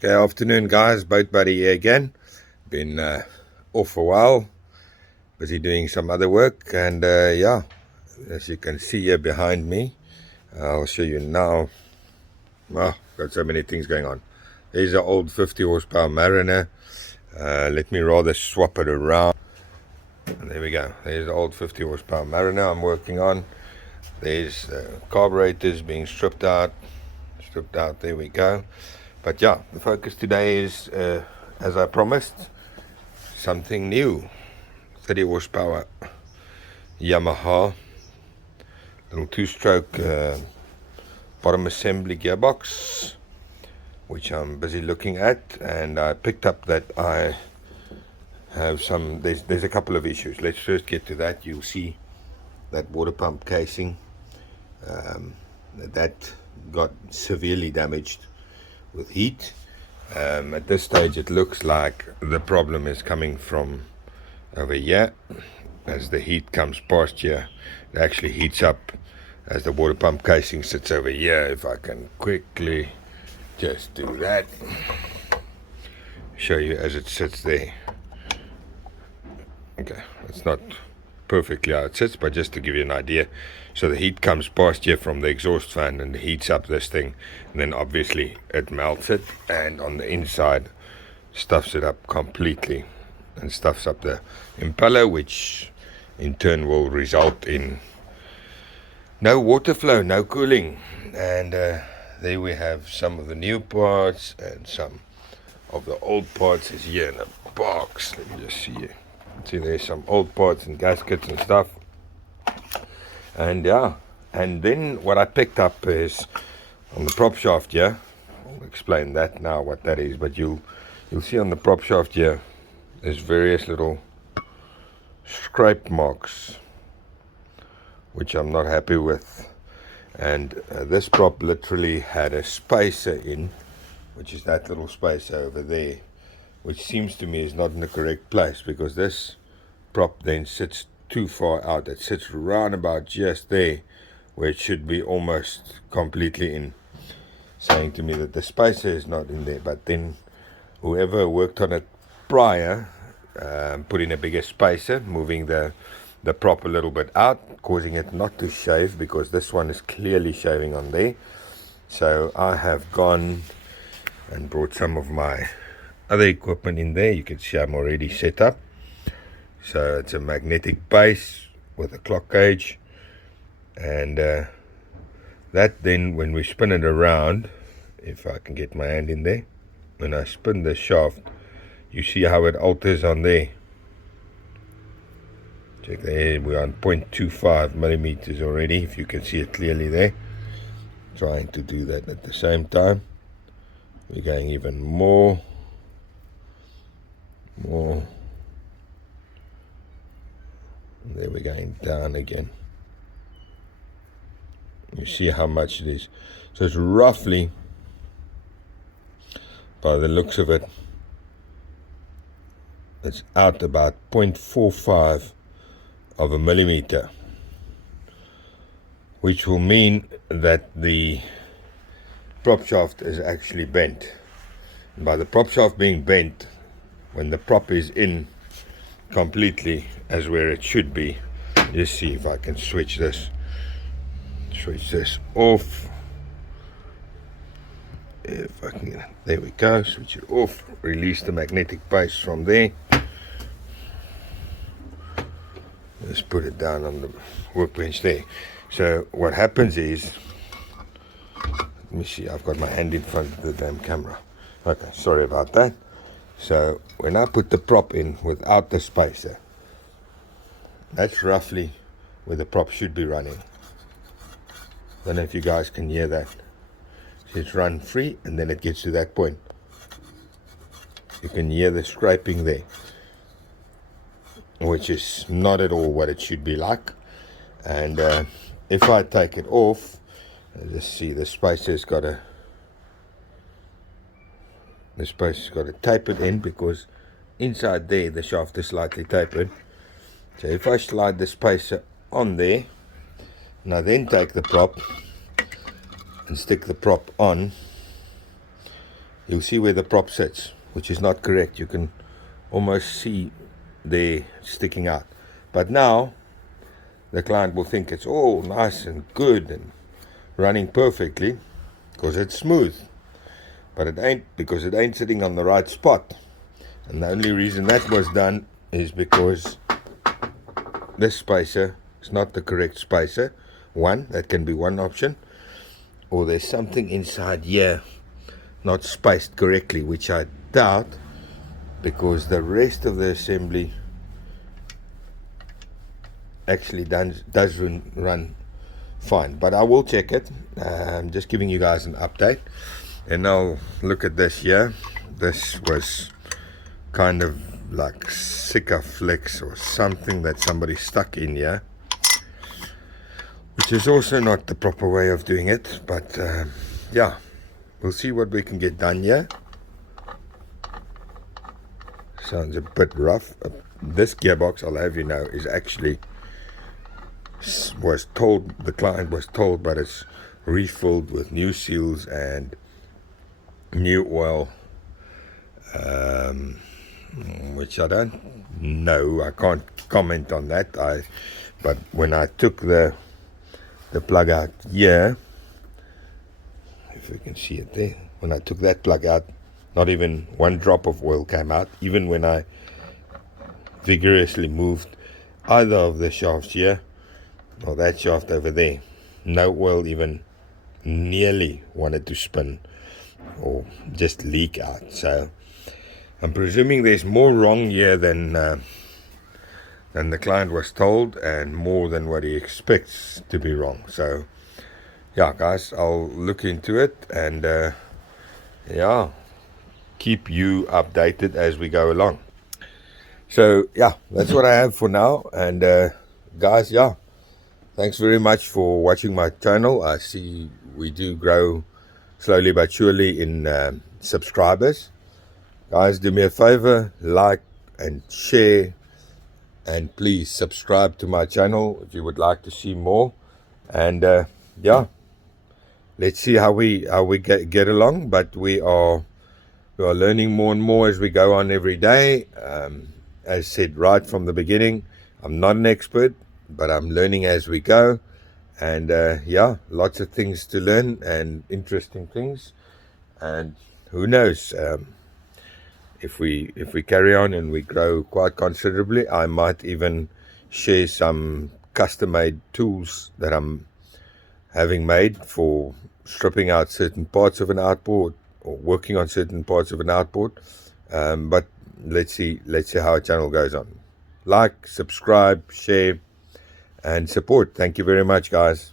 Good afternoon, guys. Boat Buddy here again. Been off a while, busy doing some other work, and yeah, as you can see here behind me, I'll show you now. Oh, got so many things going on. There's an old 50 horsepower Mariner. Let me rather swap it around. There we go. There's the old 50 horsepower Mariner I'm working on. There's carburetors being stripped out. There we go. But yeah, the focus today is, as I promised, something new. 30 horsepower Yamaha little two-stroke bottom assembly gearbox, which I'm busy looking at, and I picked up that I have some, there's a couple of issues. Let's first get to that. You'll see that water pump casing that got severely damaged with heat. At this stage it looks like the problem is coming from over here. As the heat comes past here, it actually heats up as the water pump casing sits over here. If I can quickly just do that, show you as it sits there. Okay, it's not perfectly how it sits, but just to give you an idea. So the heat comes past here from the exhaust fan and heats up this thing, and then obviously it melts it, and on the inside stuffs it up completely and stuffs up the impeller, which in turn will result in no water flow, no cooling. And there we have some of the new parts, and some of the old parts is here in the box. Let me just see here. See, there's some old parts and gaskets and stuff. And yeah, and then what I picked up is on the prop shaft here. I'll explain that now, what that is, but you'll see on the prop shaft here there's various little scrape marks, which I'm not happy with. And this prop literally had a spacer in, which is that little spacer over there, which seems to me is not in the correct place, because this prop then sits too far out. It sits round about just there, where it should be almost completely in, saying to me that the spacer is not in there. But then whoever worked on it prior put in a bigger spacer, moving the prop a little bit out, causing it not to shave, because this one is clearly shaving on there. So I have gone and brought some of my other equipment in there. You can see I'm already set up. So it's a magnetic base with a clock gauge, and that then, when we spin it around, if I can get my hand in there, when I spin the shaft, you see how it alters on there. Check there, we're on 0.25 millimeters already, if you can see it clearly there. Trying to do that at the same time. We're going even more. There we're going down again. You see how much it is. So it's roughly, by the looks of it, it's out about 0.45 of a millimeter, which will mean that the prop shaft is actually bent. And by the prop shaft being bent, when the prop is in completely as where it should be, just see if I can switch this off. If I can get it, there we go, switch it off, release the magnetic base from there. Let's put it down on the workbench there. So what happens is, let me see, I've got my hand in front of the damn camera. Okay, sorry about that. So when I put the prop in without the spacer, that's roughly where the prop should be running. Don't know if you guys can hear that. So it's run free, and then it gets to that point. You can hear the scraping there, which is not at all what it should be like. And if I take it off, just see the spacer's got to tape it in, because inside there the shaft is slightly tapered. So if I slide the spacer on there, and I then take the prop and stick the prop on, you'll see where the prop sits, which is not correct. You can almost see there sticking out. But now the client will think it's all nice and good and running perfectly because it's smooth. But it ain't, because it ain't sitting on the right spot. And the only reason that was done is because this spacer is not the correct spacer. One, that can be one option. Or there's something inside here not spaced correctly, which I doubt, because the rest of the assembly actually does run fine. But I will check it. I'm just giving you guys an update. And now look at this here. This was kind of like Sikaflex or something that somebody stuck in here, which is also not the proper way of doing it. But yeah, we'll see what we can get done here. Sounds a bit rough. This gearbox, I'll have you know, is actually, was told, the client was told, but it's refilled with new seals and new oil, which I don't know. I can't comment on that. But when I took the plug out here, if you can see it there, when I took that plug out, not even one drop of oil came out, even when I vigorously moved either of the shafts here or that shaft over there. No oil even nearly wanted to spin or just leak out. So I'm presuming there's more wrong here than the client was told, and more than what he expects to be wrong. So yeah, guys, I'll look into it and yeah, keep you updated as we go along. So yeah, that's what I have for now. And guys, yeah, thanks very much for watching my channel. I see we do grow slowly but surely in subscribers. Guys, do me a favor, like and share, and please subscribe to my channel if you would like to see more. And yeah, let's see how we get along. But we are learning more and more as we go on every day. As said right from the beginning, I'm not an expert, but I'm learning as we go. And yeah, lots of things to learn and interesting things. And who knows, if we carry on and we grow quite considerably, I might even share some custom-made tools that I'm having made for stripping out certain parts of an outboard or working on certain parts of an outboard. But let's see how our channel goes on. Like, subscribe, share, and support. Thank you very much, guys.